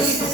Jana